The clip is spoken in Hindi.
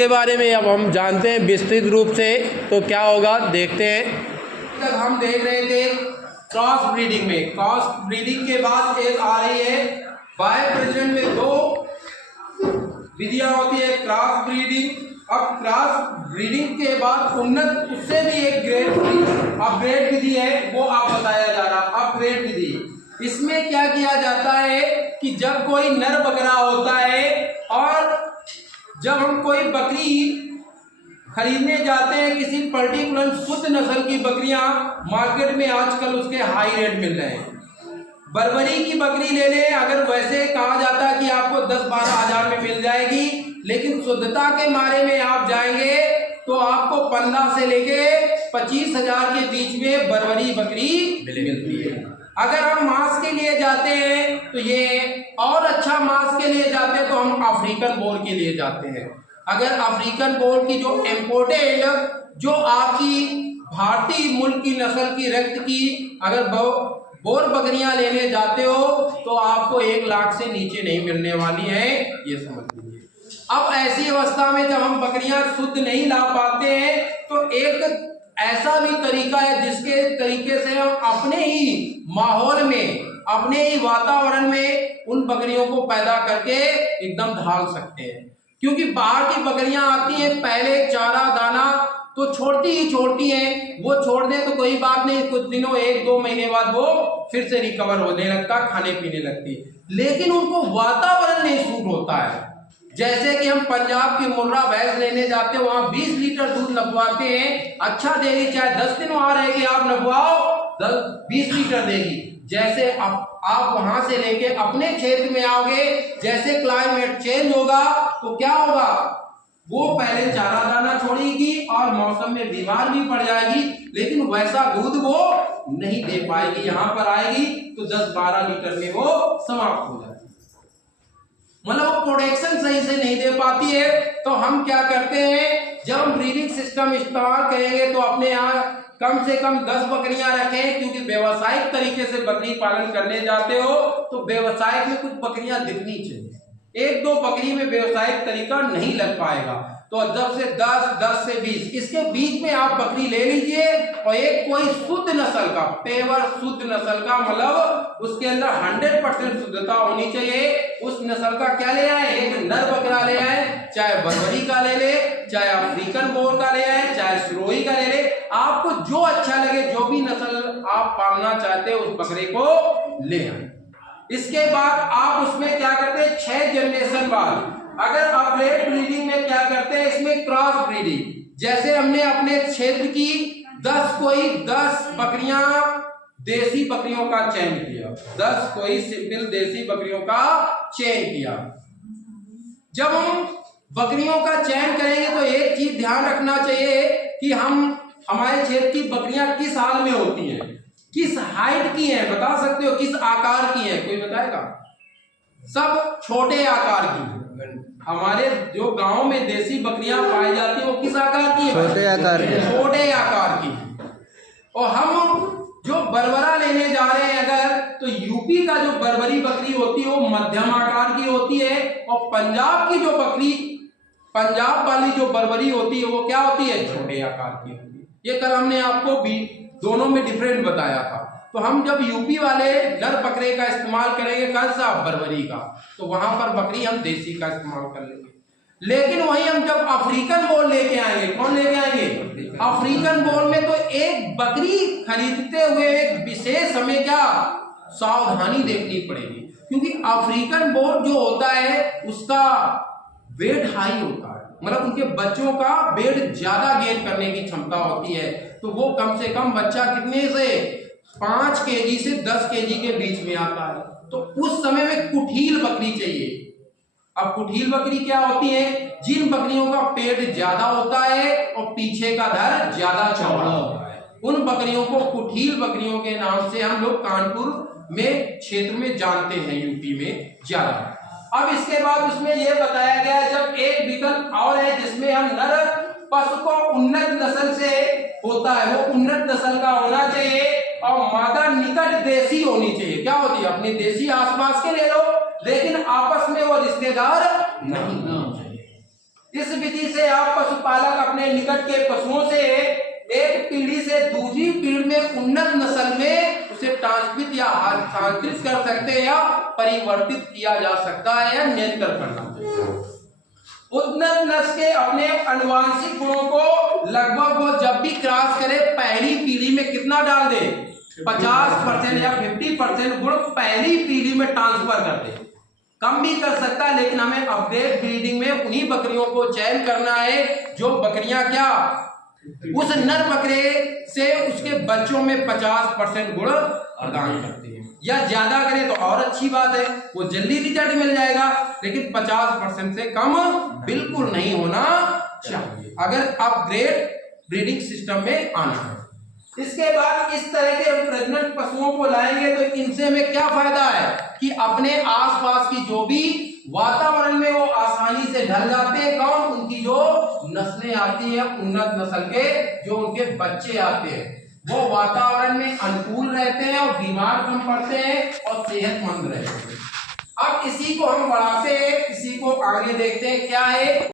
इसके बारे में अब हम जानते हैं विस्तृत रूप से, तो क्या होगा देखते हैं। तक हम देख रहे थे क्रॉस ब्रीडिंग में, क्रॉस ब्रीडिंग के बाद एक आ रही है बाय प्रजनन में। दो विधियां होती है, क्रॉस ब्रीडिंग। अब क्रॉस ब्रीडिंग के बाद उन्नत, उससे भी एक ग्रेड अपग्रेड विधि है, वो आप बताया जा रहा अपग्रेड विधि। इसमें क्या किया जाता है कि जब कोई नर बकरा होता है और जब हम कोई बकरी खरीदने जाते हैं, किसी पर्टिकुलर शुद्ध नस्ल की बकरियां मार्केट में आजकल उसके हाई रेट मिल रहे हैं। बर्बरी की बकरी ले लें, अगर वैसे कहा जाता है कि आपको 10-12 हज़ार में मिल जाएगी, लेकिन शुद्धता के मारे में आप जाएंगे तो आपको 15 से लेके 25 हज़ार के बीच में बर्बरी बकरी मिलती है। अगर हम मांस के लिए जाते हैं तो ये, और अच्छा मांस के लिए जाते हैं तो हम अफ्रीकन बोर के लिए जाते हैं। अगर अफ्रीकन बोर की जो इम्पोर्टेड, जो आपकी भारतीय मुल्क की नस्ल की रक्त की अगर बोर बकरियां लेने जाते हो तो आपको 1 लाख से नीचे नहीं मिलने वाली है, ये समझ लीजिए। अब ऐसी अवस्था में जब हम बकरियां शुद्ध नहीं ला पाते हैं तो एक ऐसा भी तरीका है जिसके तरीके से हम अपने ही माहौल में, अपने ही वातावरण में उन बकरियों को पैदा करके एकदम ढाल सकते हैं। क्योंकि बाहर की बकरियां आती हैं, पहले चारा दाना तो छोड़ती ही छोड़ती हैं, वो छोड़ दें तो कोई बात नहीं, कुछ दिनों 1-2 महीने बाद वो फिर से रिकवर होने लगता, खाने पीने लगती, लेकिन उनको वातावरण नहीं सूट होता है। जैसे कि हम पंजाब की मुर्रा भैंस लेने जाते हैं, वहां 20 लीटर दूध नपवाते हैं, अच्छा देगी, चाहे 10 दिन वहां रहेगी, आप नपवाओ 20 लीटर देगी। जैसे आप वहां से लेके अपने क्षेत्र में आओगे, जैसे क्लाइमेट चेंज होगा तो क्या होगा, वो पहले चारा दाना छोड़ेगी और मौसम में बीमार भी पड़ जाएगी, लेकिन वैसा दूध वो नहीं दे पाएगी। यहाँ पर आएगी तो 10-12 लीटर में वो समाप्त हो जाएगी, मतलब वो प्रोडक्शन सही से नहीं दे पाती है। तो हम क्या करते हैं, जब हम ब्रीडिंग सिस्टम इस्तेमाल करेंगे तो अपने यहाँ कम से कम 10 बकरियां रखें, क्योंकि व्यवसायिक तरीके से बकरी पालन करने जाते हो तो व्यवसायिक में कुछ बकरियां दिखनी चाहिए। 1-2 बकरी में व्यवसायिक तरीका नहीं लग पाएगा, तो 10 से 10 से 20 इसके बीच में आप बकरी ले लीजिए और एक कोई शुद्ध नस्ल का, पेवर शुद्ध नस्ल का, मतलब उसके अंदर 100% शुद्धता होनी चाहिए, उस नस्ल का क्या ले आए, एक नर बकरा ले आए, चाहे बर्बरी का ले ले, चाहे अफ्रीकन बोर का ले आए, चाहे सिरोही का ले ले, आपको जो अच्छा लगे, जो भी नस्ल आप पालना चाहते हैं उस बकरे को ले आए। इसके बाद आप उसमें क्या करते हैं, 6 जनरेशन बाद अगर अपग्रेड ब्रीडिंग में क्या करते हैं, इसमें क्रॉस ब्रीडिंग, जैसे हमने अपने क्षेत्र की 10 बकरियां देसी बकरियों का चयन किया, 10 कोई सिंपल देसी बकरियों का चयन किया। जब हम बकरियों का चयन करेंगे तो एक चीज ध्यान रखना चाहिए कि हमारे क्षेत्र की बकरियां किस हाल में होती हैं, किस हाइट की हैं, बता सकते हो, किस आकार की हैं, कोई बताएगा? सब छोटे आकार की। हमारे जो गांव में देसी बकरियां पाई जाती है वो किस आकार की है? छोटे आकार की। और हम जो बरबरा लेने जा रहे हैं अगर, तो यूपी का जो बर्बरी बकरी होती है वो मध्यम आकार की होती है, और पंजाब की जो बकरी, पंजाब वाली जो बर्बरी होती है वो क्या होती है, छोटे आकार की होती है। ये कल हमने आपको भी दोनों में डिफरेंट बताया था। तो हम जब यूपी वाले नर बकरे का इस्तेमाल करेंगे, कौन सा, बर्बरी का, तो वहां पर बकरी हम देसी का इस्तेमाल कर लेंगे। लेकिन वही हम जब अफ्रीकन बोल लेके आएंगे, कौन लेके आएंगे, अफ्रीकन बोल में तो एक बकरी खरीदते हुए एक विशेष हमें क्या सावधानी देखनी पड़ेगी, क्योंकि अफ्रीकन बोल जो होता है उसका वेट हाई होता है, मतलब उनके बच्चों का वेट ज्यादा गेन करने की क्षमता होती है। तो वो कम से कम बच्चा कितने से 5 केजी से 10 केजी के बीच में आता है। तो उस समय में कुठील बकरी चाहिए। अब कुठील बकरी क्या होती है, जिन बकरियों का पेट ज्यादा होता है और पीछे का धड़ ज्यादा चौड़ा होता है, उन बकरियों को कुठील बकरियों के नाम से हम लोग कानपुर में क्षेत्र में जानते हैं, यूपी में ज्यादा। अब इसके बाद उसमें यह बताया गया, जब एक विकल्प और है जिसमें हम नर पशु को उन्नत नस्ल से होता है, वो उन्नत नस्ल का होना चाहिए और मादा निकट देशी होनी चाहिए। क्या होती है, अपनी देशी आसपास के ले लो, लेकिन आपस में वो रिश्तेदार नहीं होना चाहिए। इस विधि से आप पशुपालक अपने निकट के पशुओं से एक पीढ़ी से दूसरी पीढ़ी में उन्नत नस्ल में उसे ट्रांसमिट या हस्तांतरित कर सकते हैं या परिवर्तित किया जा सकता है या नियंत्रण करना। उन्नत नस्ल के अपने आनुवंशिक गुणों को लगभग वो जब भी क्रॉस करे पहली पीढ़ी में कितना डाल दे, 50% या 50% गुण पहली पीढ़ी में ट्रांसफर कर दे। कम भी कर सकता है, लेकिन हमें अपडेट ब्रीडिंग में उन्हीं बकरियों को चयन करना है जो बकरियां क्या उस नर बकरे से उसके बच्चों में 50% गुण प्रदान करते हैं, या ज्यादा करें तो और अच्छी बात है, वो जल्दी रिजल्ट मिल जाएगा, लेकिन 50% से कम बिल्कुल नहीं होना चाहिए अगर अपग्रेड ब्रीडिंग सिस्टम में आना है। इसके बाद इस तरह के प्रजनन पशुओं को लाएंगे तो इनसे हमें क्या फायदा है कि अपने आसपास की जो भी वातावरण में वो आसानी से ढल जाते हैं। कौन? उनकी जो नस्लें आती है, उन्नत नस्ल के जो उनके बच्चे आते हैं, वो वातावरण में अनुकूल रहते हैं और बीमार कम पड़ते हैं और सेहतमंद रहते हैं। अब इसी को हम बढ़ाते हैं, इसी को आगे देखते हैं क्या है।